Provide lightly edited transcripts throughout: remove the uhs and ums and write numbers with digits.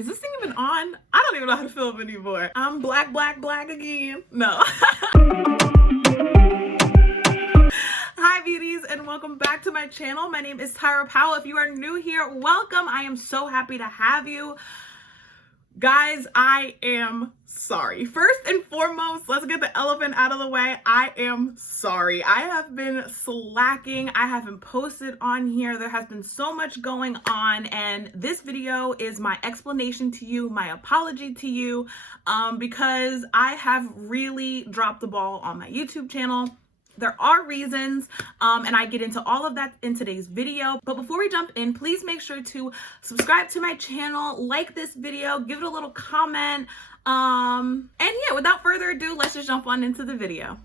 Is this thing even on? I don't even know how to film anymore. I'm black, black, black again. No. Hi beauties, and welcome back to my channel. My name is Tyra Powell. If you are new here, welcome. I am so happy to have you. Guys, I am sorry. First and foremost, let's get the elephant out of the way. I am sorry. I have been slacking. I haven't posted on here. There has been so much going on, and this video is my explanation to you, my apology to you, because I have really dropped the ball on my YouTube channel. There are reasons, and I get into all of that in today's video. But before we jump in, please make sure to subscribe to my channel, like this video, give it a little comment. And yeah, without further ado, let's just jump on into the video.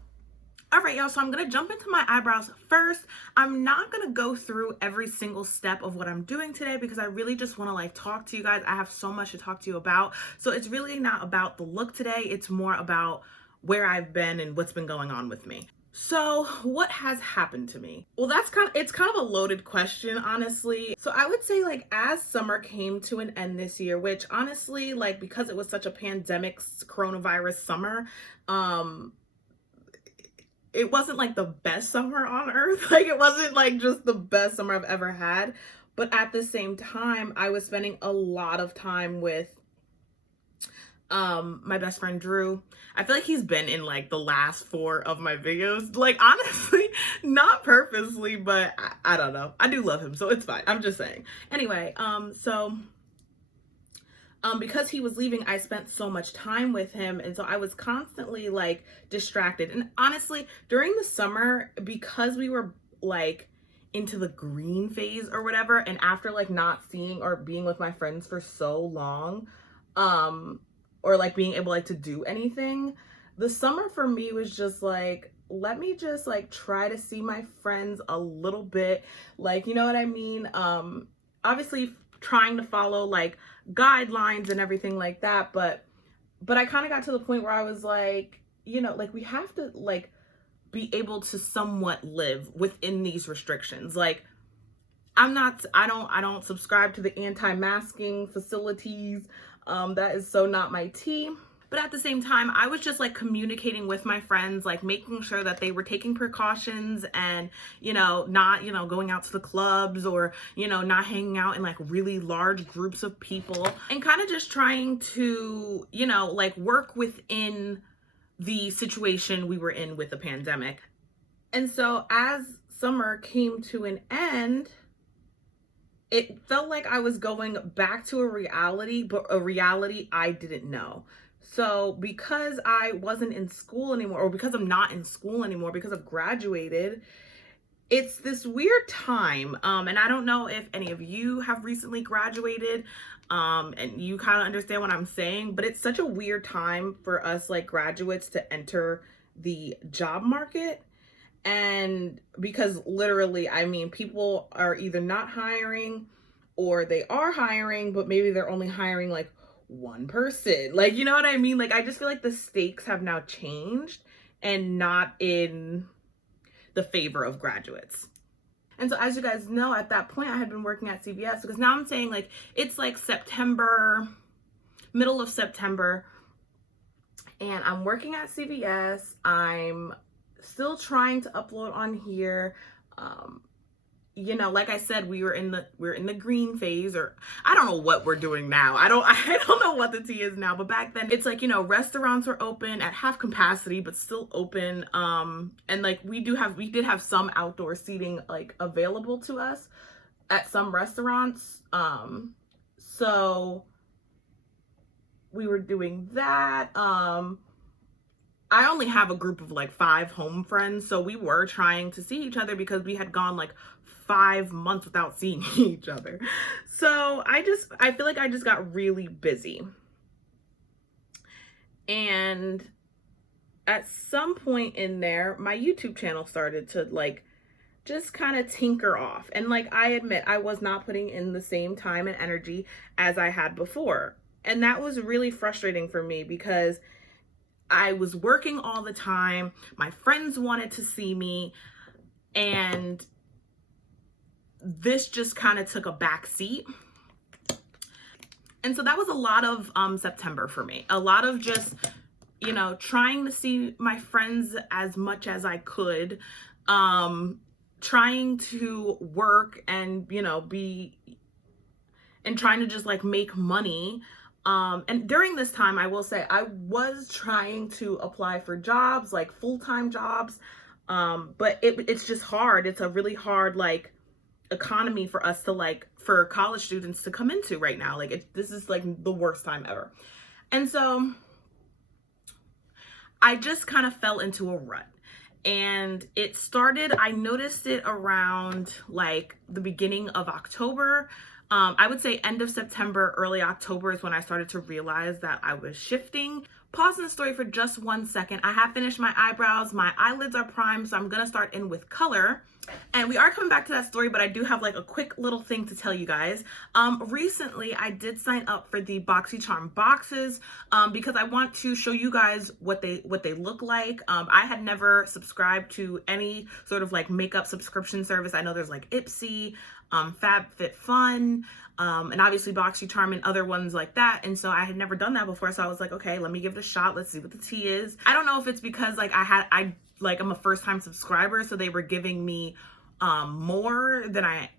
All right, y'all, so I'm gonna jump into my eyebrows first. I'm not gonna go through every single step of what I'm doing today because I really just wanna like talk to you guys. I have so much to talk to you about. So it's really not about the look today. It's more about where I've been and what's been going on with me. So what has happened to me? Well, it's kind of a loaded question, honestly. So I would say like as summer came to an end this year, which honestly, like because it was such a pandemic coronavirus summer, it wasn't like the best summer on earth. Like it wasn't like just the best summer I've ever had. But at the same time, I was spending a lot of time with my best friend Drew. I feel like he's been in like the last 4 of my videos, like honestly, not purposely, but I don't know, I do love him, so it's fine. I'm just saying. Anyway, because he was leaving, I spent so much time with him, and so I was constantly like distracted. And honestly, during the summer, because we were like into the green phase or whatever, and after like not seeing or being with my friends for so long, or like being able like to do anything, the summer for me was just like, let me just like try to see my friends a little bit, like, you know what I mean? Obviously trying to follow like guidelines and everything like that, but I kind of got to the point where I was like, you know, like we have to like be able to somewhat live within these restrictions. Like I don't subscribe to the anti-masking facilities. That is so not my tea. But at the same time, I was just like communicating with my friends, like making sure that they were taking precautions and, you know, not, you know, going out to the clubs or, you know, not hanging out in like really large groups of people, and kind of just trying to, you know, like work within the situation we were in with the pandemic. And so as summer came to an end, it felt like I was going back to a reality, but a reality I didn't know. So because I wasn't in school anymore, or because I'm not in school anymore, because I've graduated, it's this weird time. And I don't know if any of you have recently graduated, and you kind of understand what I'm saying, but it's such a weird time for us like graduates to enter the job market. And because literally, I mean, people are either not hiring or they are hiring, but maybe they're only hiring like one person. Like, you know what I mean? Like, I just feel like the stakes have now changed and not in the favor of graduates. And so as you guys know, at that point, I had been working at CVS, because now I'm saying like, it's like September, middle of September, and I'm working at CVS. I'm still trying to upload on here. You know, like I said, we're in the green phase, or I don't know what we're doing now. I don't know what the tea is now, but back then it's like, you know, restaurants were open at half capacity, but still open. And like we did have some outdoor seating like available to us at some restaurants. So we were doing that. I only have a group of like 5 home friends, so we were trying to see each other because we had gone like 5 months without seeing each other. So I feel like I just got really busy. And at some point in there, my YouTube channel started to like just kind of tinker off. And like, I admit, I was not putting in the same time and energy as I had before. And that was really frustrating for me because I was working all the time. My friends wanted to see me, and this just kind of took a back seat. And so that was a lot of September for me. A lot of just, you know, trying to see my friends as much as I could, trying to work and, you know, and trying to just like make money. And during this time, I will say I was trying to apply for jobs, like full-time jobs. But it's just hard. It's a really hard, like, economy for us to, like, for college students to come into right now. Like, this is like the worst time ever. And so I just kind of fell into a rut. And it started, I noticed it around like the beginning of October. I would say end of September, early October is when I started to realize that I was shifting. Pausing the story for just 1 second. I have finished my eyebrows. My eyelids are primed, so I'm gonna start in with color. And we are coming back to that story, but I do have like a quick little thing to tell you guys. Recently, I did sign up for the BoxyCharm boxes because I want to show you guys what they look like. I had never subscribed to any sort of like makeup subscription service. I know there's like Ipsy, FabFitFun, and obviously BoxyCharm and other ones like that. And so I had never done that before. So I was like, okay, let me give it a shot. Let's see what the tea is. I don't know if it's because like I'm a first time subscriber, so they were giving me more than I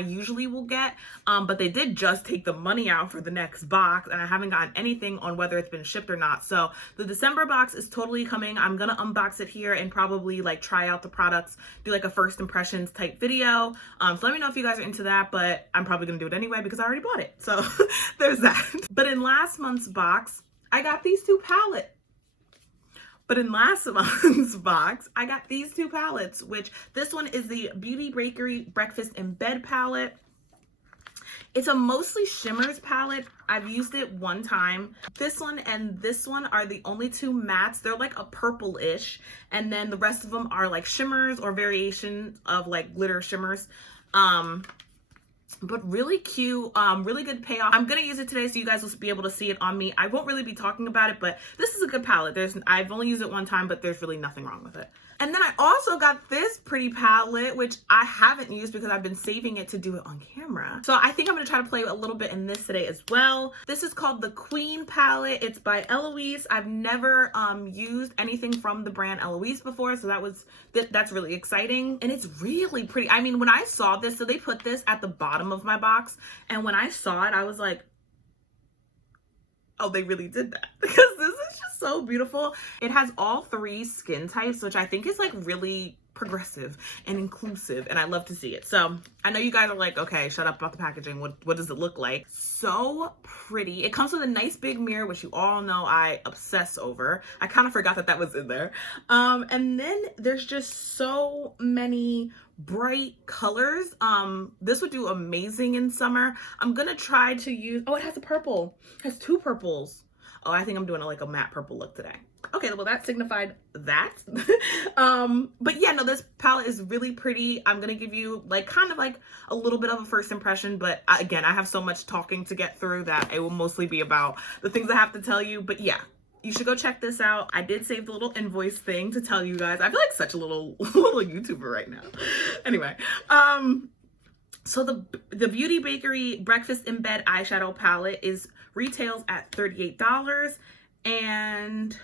usually will get, but they did just take the money out for the next box, and I haven't gotten anything on whether it's been shipped or not. So the December box is totally coming. I'm gonna unbox it here and probably like try out the products, do like a first impressions type video. So let me know if you guys are into that, but I'm probably gonna do it anyway because I already bought it. So there's that. But in last month's box, I got these two palettes. I got these two palettes, which this one is the Beauty Bakery Breakfast in Bed palette. It's a mostly shimmers palette. I've used it one time. This one and this one are the only two mattes. They're like a purple-ish, and then the rest of them are like shimmers or variations of like glitter shimmers. But really cute, really good payoff. I'm gonna use it today so you guys will be able to see it on me. I won't really be talking about it, but this is a good palette. I've only used it one time, but there's really nothing wrong with it. And then I also got this pretty palette, which I haven't used because I've been saving it to do it on camera. So I think I'm gonna try to play a little bit in this today as well. This is called the Queen palette. It's by Eloise. I've never used anything from the brand Eloise before, so that's really exciting. And it's really pretty. I mean, when I saw this, so they put this at the bottom of my box, and when I saw it, I was like, oh, they really did that, because this is just so beautiful. It has all 3 skin types, which I think is like really progressive and inclusive, and I love to see it. So I know you guys are like, okay, shut up about the packaging. What does it look like? So pretty. It comes with a nice big mirror, which you all know I obsess over. I kind of forgot that was in there. And then there's just so many bright colors. This would do amazing in summer. I'm gonna try to use, oh, it has a purple. It has 2 purples. Oh, I think I'm doing like a matte purple look today. Okay, well that signified that. But yeah, no, this palette is really pretty. I'm gonna give you like kind of like a little bit of a first impression, but again, I have so much talking to get through that it will mostly be about the things I have to tell you. But yeah, you should go check this out. I did save the little invoice thing to tell you guys. I feel like such a little YouTuber right now. Anyway, so the Beauty Bakery Breakfast in Bed eyeshadow palette retails at $38, and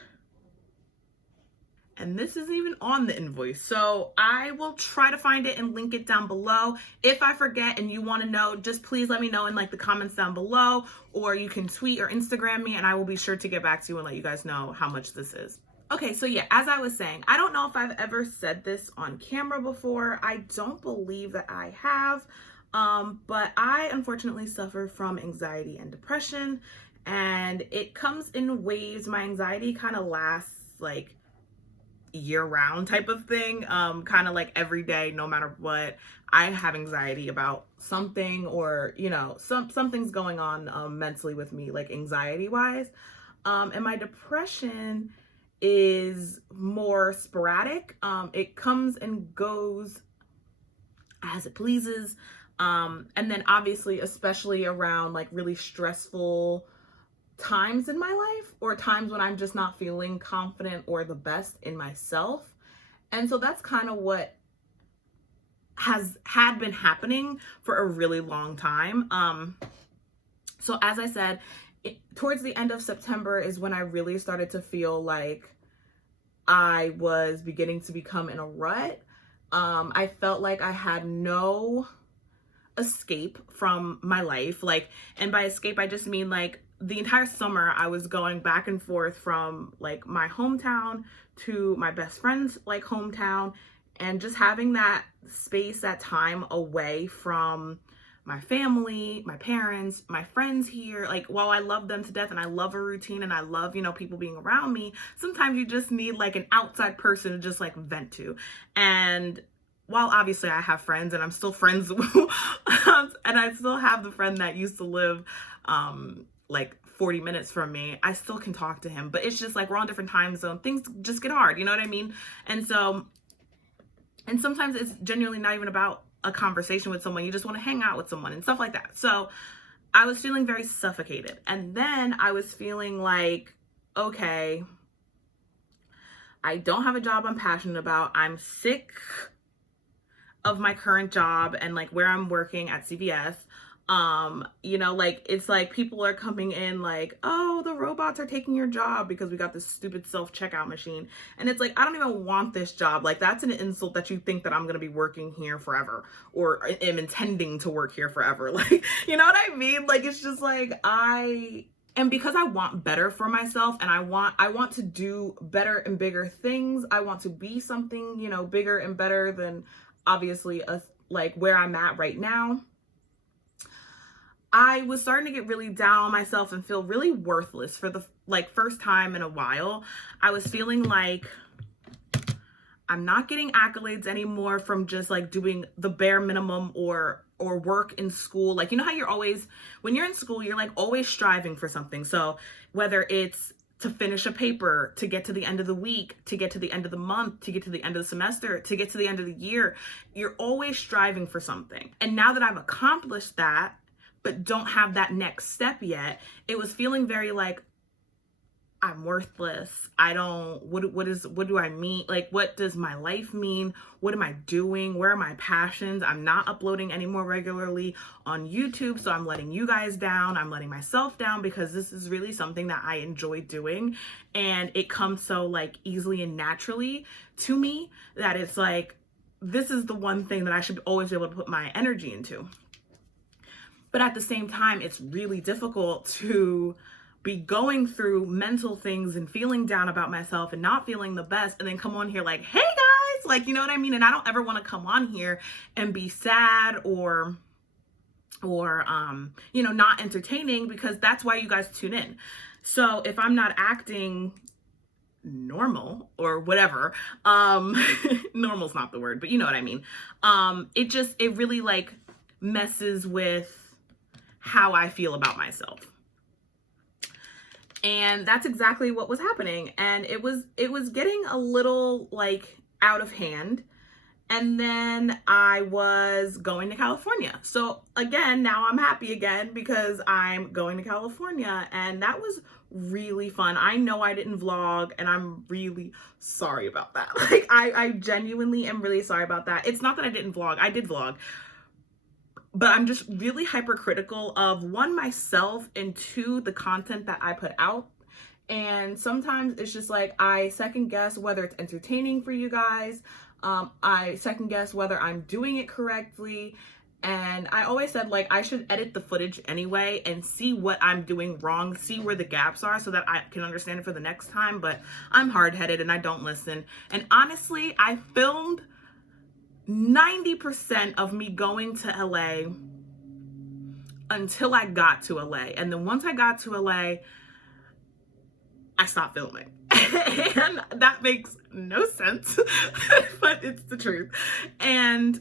this isn't even on the invoice. So I will try to find it and link it down below. If I forget and you want to know, just please let me know in like the comments down below, or you can tweet or Instagram me, and I will be sure to get back to you and let you guys know how much this is. Okay, so yeah, as I was saying, I don't know if I've ever said this on camera before. I don't believe that I have, but I unfortunately suffer from anxiety and depression, and it comes in waves. My anxiety kind of lasts like year-round type of thing, kind of like every day, no matter what. I have anxiety about something, or you know, something's going on mentally with me, like anxiety wise, and my depression is more sporadic. It comes and goes as it pleases, and then obviously especially around like really stressful times in my life, or times when I'm just not feeling confident or the best in myself. And so that's kind of what had been happening for a really long time. So as I said, towards the end of September is when I really started to feel like I was beginning to become in a rut. I felt like I had no escape from my life. Like, and by escape, I just mean like the entire summer I was going back and forth from like my hometown to my best friend's like hometown, and just having that space, that time away from my family, my parents, my friends here. Like, while I love them to death and I love a routine and I love, you know, people being around me, sometimes you just need like an outside person to just like vent to. And while obviously I have friends and I'm still friends and I still have the friend that used to live like 40 minutes from me, I still can talk to him, but it's just like we're on different time zones. Things just get hard, you know what I mean? And so, and sometimes it's genuinely not even about a conversation with someone. You just want to hang out with someone and stuff like that. So I was feeling very suffocated. And then I was feeling like, okay, I don't have a job I'm passionate about. I'm sick of my current job and like where I'm working at CVS. You know, like it's like people are coming in like, oh, the robots are taking your job because we got this stupid self-checkout machine. And it's like, I don't even want this job. Like, that's an insult that you think that I'm gonna be working here forever, or am intending to work here forever. Like, you know what I mean? Like, it's just like, and because I want better for myself, and I want to do better and bigger things. I want to be something, you know, bigger and better than obviously like where I'm at right now. I was starting to get really down on myself and feel really worthless for the like first time in a while. I was feeling like I'm not getting accolades anymore from just like doing the bare minimum or work in school. Like, you know how you're always, when you're in school, you're like always striving for something. So whether it's to finish a paper, to get to the end of the week, to get to the end of the month, to get to the end of the semester, to get to the end of the year, you're always striving for something. And now that I've accomplished that, but don't have that next step yet, it was feeling very like, I'm worthless. I don't, what do I mean? Like, what does my life mean? What am I doing? Where are my passions? I'm not uploading anymore regularly on YouTube, so I'm letting you guys down. I'm letting myself down because this is really something that I enjoy doing. And it comes so like easily and naturally to me that it's like, this is the one thing that I should always be able to put my energy into. But at the same time, it's really difficult to be going through mental things and feeling down about myself and not feeling the best, and then come on here like, hey guys, like, you know what I mean? And I don't ever want to come on here and be sad or you know, not entertaining, because that's why you guys tune in. So if I'm not acting normal or whatever, normal's not the word, but you know what I mean. It really like messes with how I feel about myself. And that's exactly what was happening. And it was getting a little like out of hand. And then I was going to California. So again, now I'm happy again because I'm going to California, and that was really fun. I know I didn't vlog, and I'm really sorry about that. Like, I genuinely am really sorry about that. It's not that I didn't vlog. I did vlog. But I'm just really hypercritical of, one, myself, and two, the content that I put out. And sometimes it's just like, I second guess whether it's entertaining for you guys. I second guess whether I'm doing it correctly. And I always said, like, I should edit the footage anyway and see what I'm doing wrong, see where the gaps are so that I can understand it for the next time. But I'm hard-headed and I don't listen. And honestly, I filmed 90% of me going to LA until I got to LA. And then once I got to LA, I stopped filming. And that makes no sense, but it's the truth. And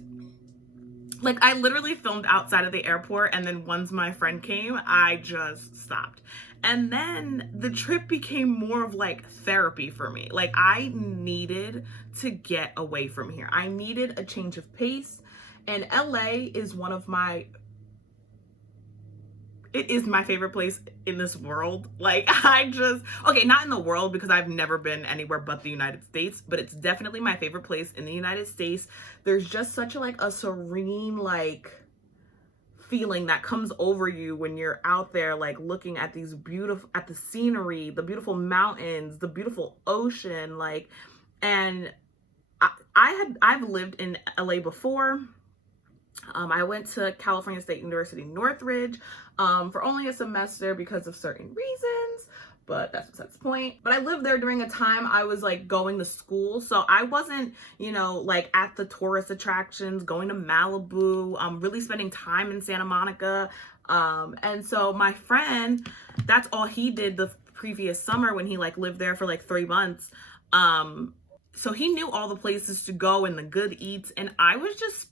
like, I literally filmed outside of the airport, and then once my friend came, I just stopped. And then the trip became more of like therapy for me. Like, I needed to get away from here. I needed a change of pace. And LA is it is my favorite place in this world. Like, okay, not in the world, because I've never been anywhere but the United States, but it's definitely my favorite place in the United States. There's just such a serene, like, feeling that comes over you when you're out there, like looking at these at the scenery, the beautiful mountains, the beautiful ocean, like, and I've lived in LA before. I went to California State University, Northridge, for only a semester because of certain reasons, but that's besides the point. But I lived there during a time I was like going to school, so I wasn't, you know, like at the tourist attractions, going to Malibu, really spending time in Santa Monica. And so my friend, that's all he did the previous summer when he like lived there for like 3 months. So he knew all the places to go and the good eats, and I was just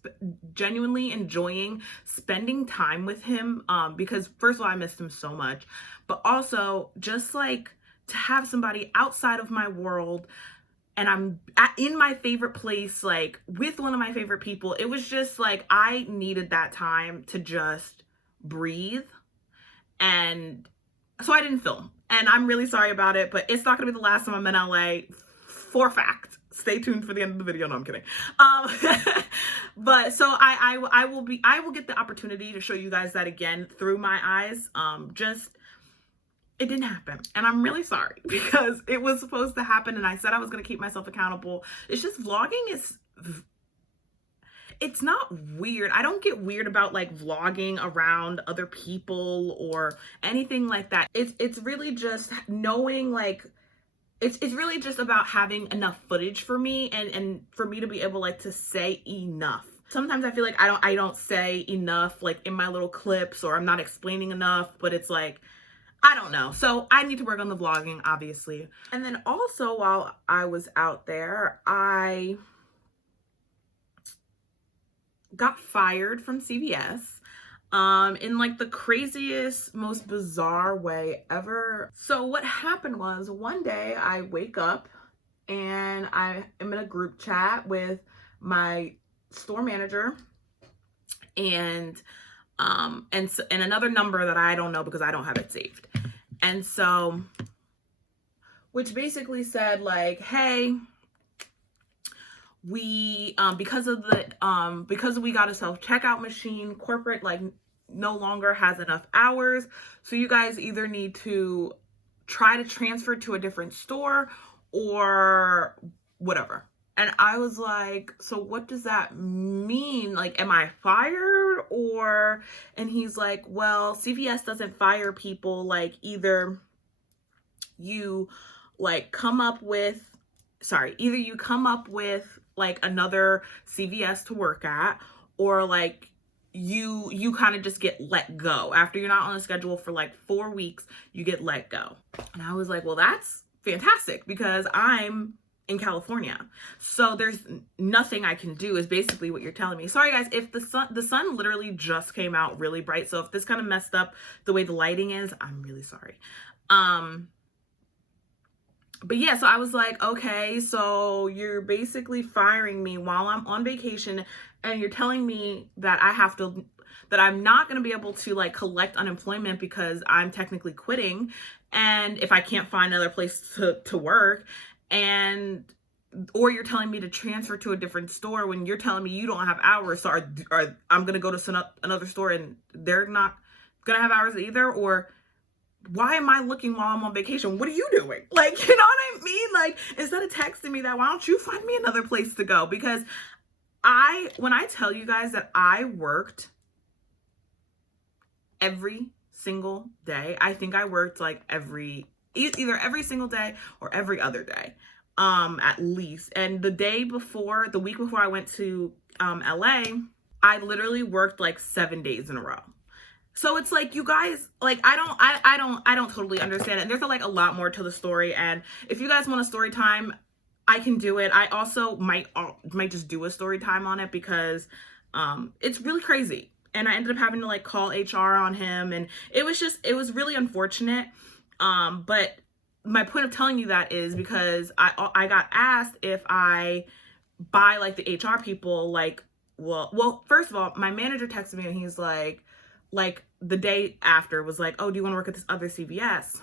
genuinely enjoying spending time with him, because first of all, I missed him so much, but also just like to have somebody outside of my world, and I'm in my favorite place, like with one of my favorite people. It was just like I needed that time to just breathe, and so I didn't film, and I'm really sorry about it, but it's not gonna be the last time I'm in LA. For fact. Stay tuned for the end of the video. No, I'm kidding. But so I will get the opportunity to show you guys that again through my eyes. Just it didn't happen, and I'm really sorry because it was supposed to happen, and I said I was going to keep myself accountable. It's just vlogging is. It's not weird. I don't get weird about like vlogging around other people or anything like that. It's really just knowing like. It's really just about having enough footage for me and for me to be able like to say enough. Sometimes I feel like I don't say enough like in my little clips, or I'm not explaining enough, but it's like, I don't know. So I need to work on the vlogging, obviously. And then also while I was out there, I got fired from CVS. In like the craziest, most bizarre way ever. So what happened was one day I wake up and I am in a group chat with my store manager and another number that I don't know because I don't have it saved. And so, which basically said like, hey, we because we got a self-checkout machine, corporate like no longer has enough hours, so you guys either need to try to transfer to a different store or whatever. And I was like, so what does that mean? Like, am I fired? Or, and he's like, well, CVS doesn't fire people. Like, either you like come up with like another CVS to work at, or like you kind of just get let go. After you're not on the schedule for like 4 weeks, you get let go. And I was like, well, that's fantastic because I'm in California. So there's nothing I can do is basically what you're telling me. Sorry guys, if the sun literally just came out really bright. So if this kind of messed up the way the lighting is, I'm really sorry. But yeah, so I was like, okay, so you're basically firing me while I'm on vacation, and you're telling me that that I'm not going to be able to like collect unemployment because I'm technically quitting, and if I can't find another place to work, or you're telling me to transfer to a different store when you're telling me you don't have hours, so I'm going to go to another store and they're not going to have hours either, or why am I looking while I'm on vacation? What are you doing? Like, you know what I mean? Like, instead of texting me that, why don't you find me another place to go? Because when I tell you guys that I worked every single day, I think I worked like either every single day or every other day, at least. And the week before I went to LA, I literally worked like 7 days in a row. So it's like, you guys, like, I don't totally understand it. And there's like a lot more to the story. And if you guys want a story time, I can do it. I also might just do a story time on it because it's really crazy. And I ended up having to like call HR on him, and it was really unfortunate. But my point of telling you that is because I got asked if I buy like the HR people, like, well, first of all, my manager texted me and he's like the day after was like, oh, do you want to work at this other CVS?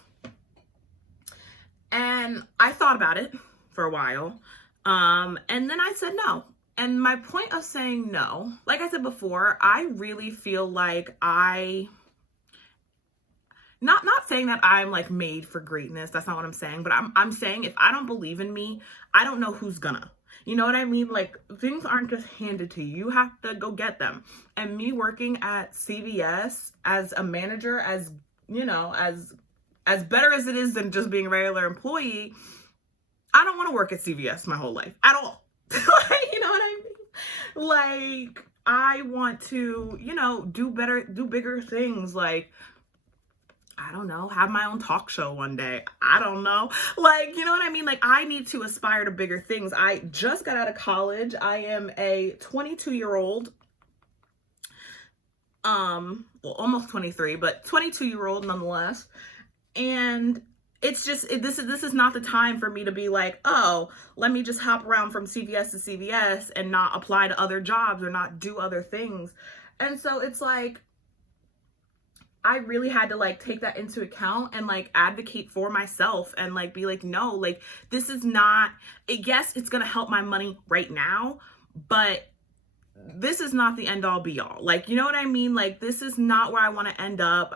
And I thought about it for a while. And then I said no. And my point of saying no, like I said before, I really feel like not saying that I'm like made for greatness. That's not what I'm saying. But I'm saying if I don't believe in me, I don't know who's gonna. You know what I mean? Like, things aren't just handed to you. You have to go get them. And me working at CVS as a manager, as you know, as better as it is than just being a regular employee, I don't want to work at CVS my whole life at all. You know what I mean? Like, I want to, you know, do better, do bigger things. Like, I don't know, have my own talk show one day. I don't know. Like, you know what I mean? Like, I need to aspire to bigger things. I just got out of college. I am a 22-year-old. Well, almost 23, but 22-year-old nonetheless. And it's just, this is not the time for me to be like, oh, let me just hop around from CVS to CVS and not apply to other jobs or not do other things. And so it's like, I really had to like take that into account and like advocate for myself and like be like, no, like, this is not, yes, it's gonna help my money right now, but this is not the end all be all. Like, you know what I mean? Like, this is not where I want to end up.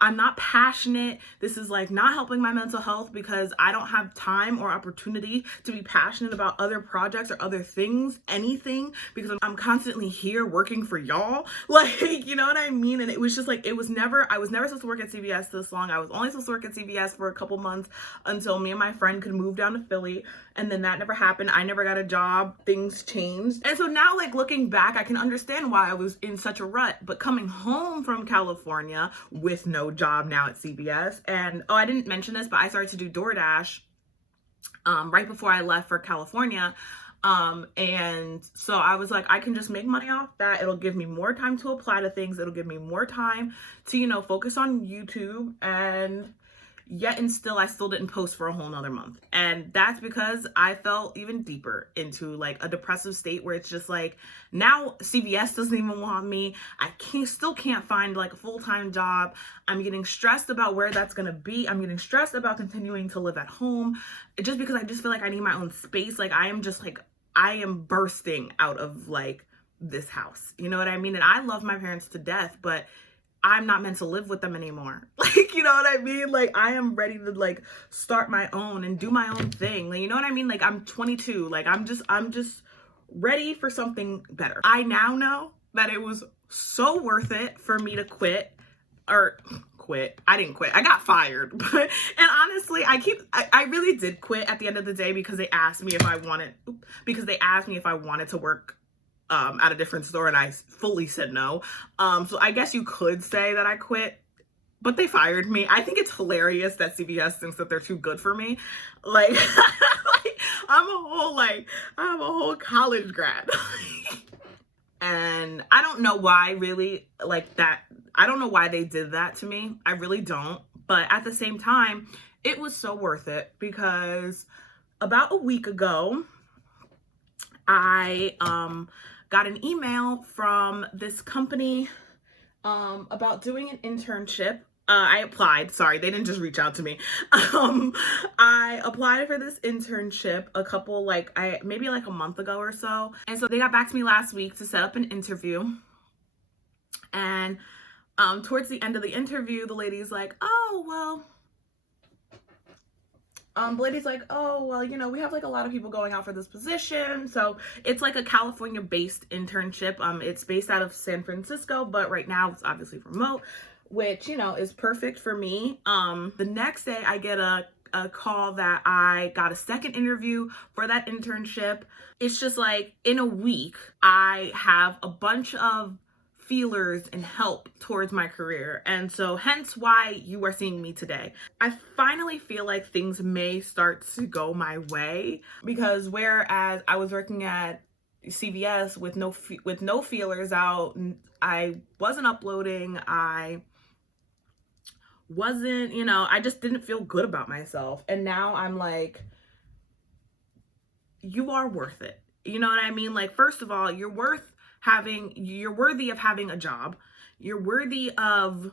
I'm not passionate. This is like not helping my mental health because I don't have time or opportunity to be passionate about other projects or other things, anything, because I'm constantly here working for y'all. Like, you know what I mean? And it was just like, I was never supposed to work at CVS this long. I was only supposed to work at CVS for a couple months until me and my friend could move down to Philly. And then that never happened. I never got a job. Things changed. And so now, like, looking back, I can understand why I was in such a rut. But coming home from California with no job now at CVS, and oh, I didn't mention this, but I started to do DoorDash right before I left for California. And so I was like, I can just make money off that. It'll give me more time to apply to things. It'll give me more time to, you know, focus on YouTube. And yet and still, I still didn't post for a whole nother month. And that's because I fell even deeper into like a depressive state where it's just like, now CVS doesn't even want me. I still can't find like a full-time job. I'm getting stressed about where that's going to be. I'm getting stressed about continuing to live at home just because I just feel like I need my own space. Like, I am just like, I am bursting out of like this house. You know what I mean? And I love my parents to death, but I'm not meant to live with them anymore. Like, you know what I mean? Like, I am ready to like start my own and do my own thing. Like, you know what I mean? Like, I'm 22. Like, I'm just ready for something better. I now know that it was so worth it for me to quit. I didn't quit. I got fired. And honestly, I really did quit at the end of the day because they asked me if I wanted to work at a different store, and I fully said no. So I guess you could say that I quit, but they fired me. I think it's hilarious that CVS thinks that they're too good for me. Like, like I'm a whole college grad. And I don't know why really like that. I don't know why they did that to me. I really don't. But at the same time, it was so worth it because about a week ago, I got an email from this company about doing an internship. I applied. Sorry, they didn't just reach out to me. I applied for this internship maybe like a month ago or so. And so they got back to me last week to set up an interview. And towards the end of the interview, the lady's like, you know, we have like a lot of people going out for this position. So it's like a California-based internship. It's based out of San Francisco, but right now it's obviously remote, which, you know, is perfect for me. The next day I get a call that I got a second interview for that internship. It's just like in a week, I have a bunch of feelers and help towards my career. And so hence why you are seeing me today. I finally feel like things may start to go my way because whereas I was working at CVS with no feelers out, I wasn't uploading, I wasn't, you know, I just didn't feel good about myself. And now I'm like, you are worth it. You know what I mean? Like, first of all, you're worthy of having a job. You're worthy of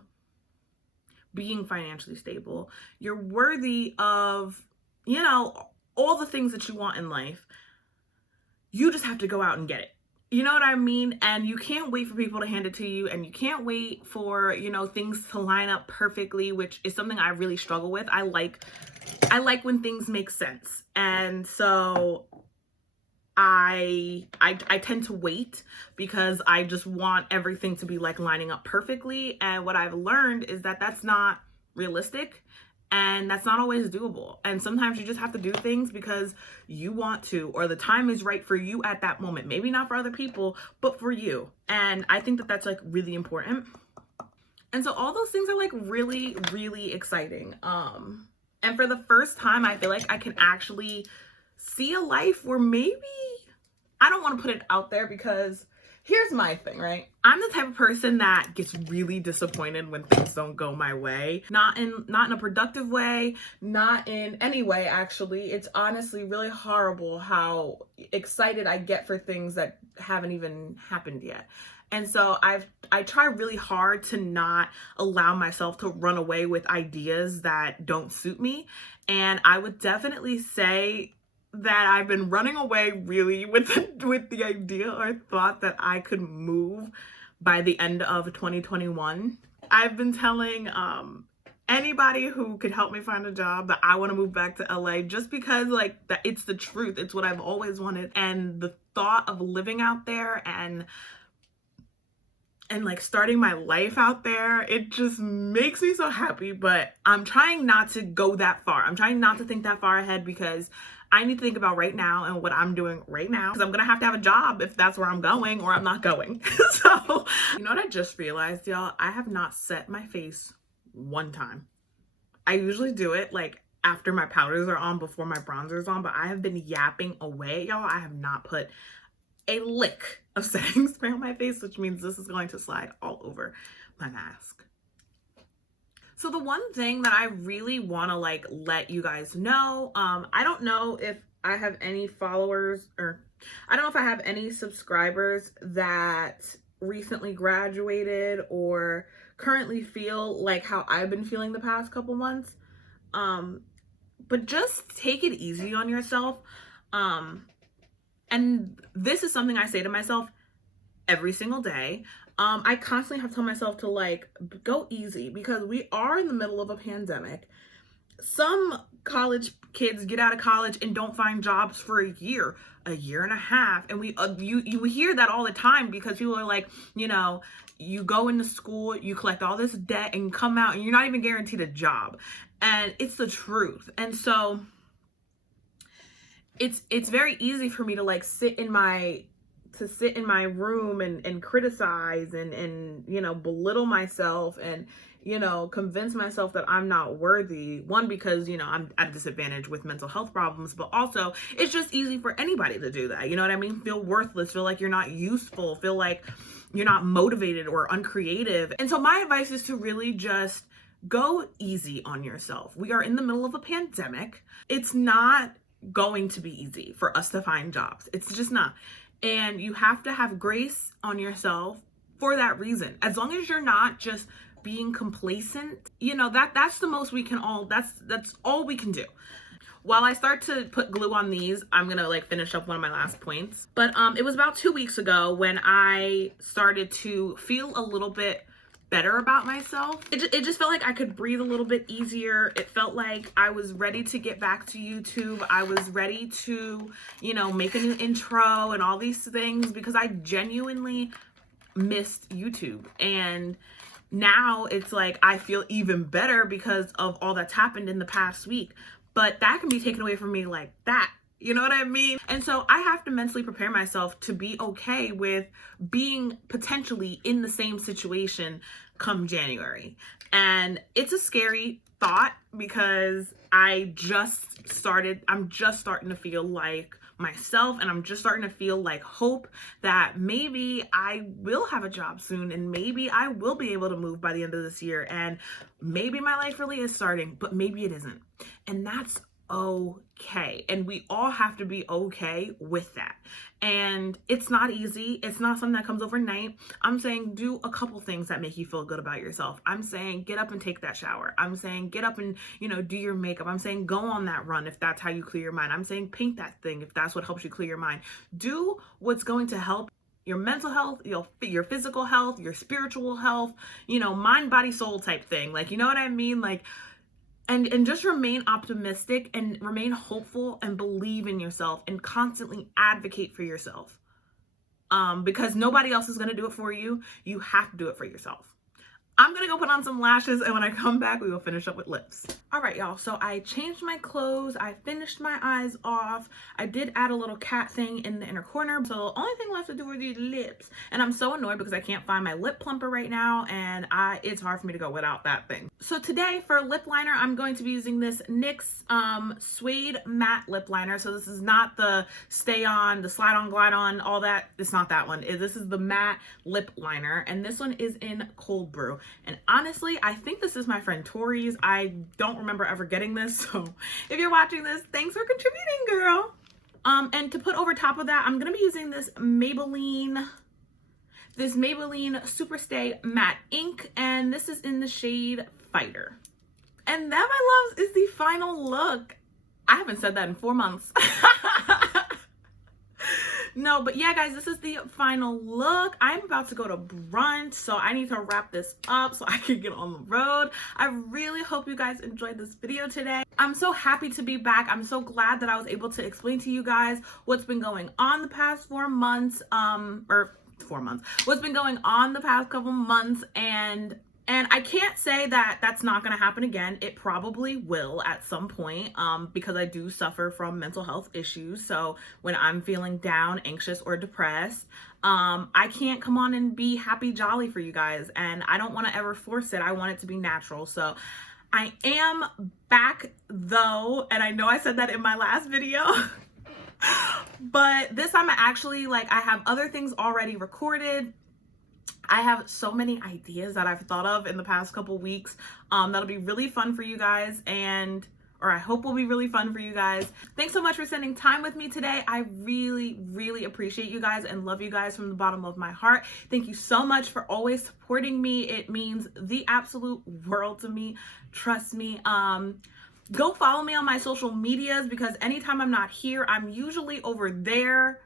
being financially stable. You're worthy of, you know, all the things that you want in life. you just have to go out and get it. You know what I mean? And you can't wait for people to hand it to you, and you can't wait for, you know, things to line up perfectly, which is something I really struggle with. I like when things make sense. And so I tend to wait because I just want everything to be like lining up perfectly. And what I've learned is that that's not realistic, and that's not always doable. And sometimes you just have to do things because you want to, or the time is right for you at that moment. Maybe not for other people, but for you. And I think that that's like really important. And so all those things are like really, really exciting. And for the first time, I feel like I can actually see a life where maybe, I don't want to put it out there because here's my thing, right? I'm the type of person that gets really disappointed when things don't go my way. Not in a productive way, not in any way, actually. It's honestly really horrible how excited I get for things that haven't even happened yet. And so I try really hard to not allow myself to run away with ideas that don't suit me. And I would definitely say that I've been running away really with the idea or thought that I could move by the end of 2021. I've been telling anybody who could help me find a job that I want to move back to LA, just because like that it's the truth. It's what I've always wanted. And the thought of living out there and like starting my life out there, it just makes me so happy. But I'm trying not to go that far. I'm trying not to think that far ahead because I need to think about right now and what I'm doing right now, because I'm gonna have to have a job if that's where I'm going, or I'm not going. So, you know what I just realized, y'all? I have not set my face one time. I usually do it like after my powders are on, before my bronzer's on, but I have been yapping away, y'all. I have not put a lick of setting spray on my face, which means this is going to slide all over my mask. So the one thing that I really want to like let you guys know, I don't know if I have any followers, or I don't know if I have any subscribers that recently graduated or currently feel like how I've been feeling the past couple months. But just take it easy on yourself. And this is something I say to myself every single day. I constantly have to tell myself to like go easy, because we are in the middle of a pandemic. Some college kids get out of college and don't find jobs for a year and a half. And you hear that all the time, because people are like, you know, you go into school, you collect all this debt and come out and you're not even guaranteed a job. And it's the truth. And so it's very easy for me to like sit in my room and criticize and you know, belittle myself and, you know, convince myself that I'm not worthy. One, because, you know, I'm at a disadvantage with mental health problems, but also it's just easy for anybody to do that. You know what I mean? Feel worthless, feel like you're not useful, feel like you're not motivated or uncreative. And so my advice is to really just go easy on yourself. We are in the middle of a pandemic. It's not going to be easy for us to find jobs. It's just not. And you have to have grace on yourself for that reason. As long as you're not just being complacent, you know, that's the most we can all, that's all we can do. While I start to put glue on these, I'm gonna like finish up one of my last points. But it was about 2 weeks ago when I started to feel a little bit better about myself. It just felt like I could breathe a little bit easier. It felt like I was ready to get back to YouTube. I was ready to, you know, make a new intro and all these things, because I genuinely missed YouTube. And now it's like I feel even better because of all that's happened in the past week. But that can be taken away from me like that. You know what I mean? And so I have to mentally prepare myself to be okay with being potentially in the same situation come January. And it's a scary thought, because I'm just starting to feel like myself, and I'm just starting to feel like hope that maybe I will have a job soon, and maybe I will be able to move by the end of this year, and maybe my life really is starting, but maybe it isn't. And that's okay. And we all have to be okay with that. And it's not easy. It's not something that comes overnight. I'm saying do a couple things that make you feel good about yourself. I'm saying get up and take that shower. I'm saying get up and, do your makeup. I'm saying go on that run if that's how you clear your mind. I'm saying paint that thing if that's what helps you clear your mind. Do what's going to help your mental health, your physical health, your spiritual health, mind, body, soul type thing. Like, you know what I mean? Like, and just remain optimistic and remain hopeful and believe in yourself and constantly advocate for yourself. Because nobody else is going to do it for you. You have to do it for yourself. I'm going to go put on some lashes, and when I come back, we will finish up with lips. All right, y'all. So I changed my clothes. I finished my eyes off. I did add a little cat thing in the inner corner. So the only thing left to do are these lips. And I'm so annoyed because I can't find my lip plumper right now, and it's hard for me to go without that thing. So today for lip liner, I'm going to be using this NYX Suede Matte Lip Liner. So this is not the stay on, the slide on, glide on, all that. It's not that one. This is the matte lip liner, and this one is in Cold Brew. And honestly, I think this is my friend Tori's. I don't remember ever getting this, so if you're watching this, thanks for contributing, girl. And to put over top of that, I'm gonna be using this Maybelline Superstay Matte Ink, and this is in the shade Fighter. And that, my loves, is the final look. I haven't said that in 4 months. No, but yeah, guys, this is the final look. I'm about to go to brunch, so I need to wrap this up so I can get on the road. I really hope you guys enjoyed this video today. I'm so happy to be back. I'm so glad that I was able to explain to you guys what's been going on the past 4 months, what's been going on the past couple months, and I can't say that that's not going to happen again. It probably will at some point, because I do suffer from mental health issues. So when I'm feeling down, anxious, or depressed, I can't come on and be happy jolly for you guys. And I don't want to ever force it. I want it to be natural. So I am back though. And I know I said that in my last video. But this time I have other things already recorded. I have so many ideas that I've thought of in the past couple weeks that'll be really fun for you guys, or I hope will be really fun for you guys. Thanks so much for spending time with me today. I really, really appreciate you guys and love you guys from the bottom of my heart. Thank you so much for always supporting me. It means the absolute world to me. Trust me. Go follow me on my social medias, because anytime I'm not here, I'm usually over there.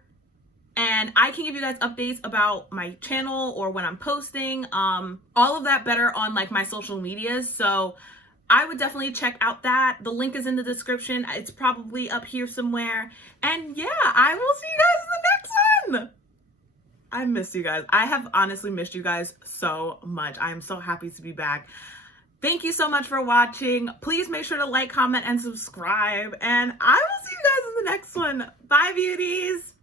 And I can give you guys updates about my channel or when I'm posting, all of that better on my social medias. So I would definitely check out that. The link is in the description. It's probably up here somewhere. And yeah, I will see you guys in the next one. I miss you guys. I have honestly missed you guys so much. I am so happy to be back. Thank you so much for watching. Please make sure to like, comment, and subscribe. And I will see you guys in the next one. Bye, beauties.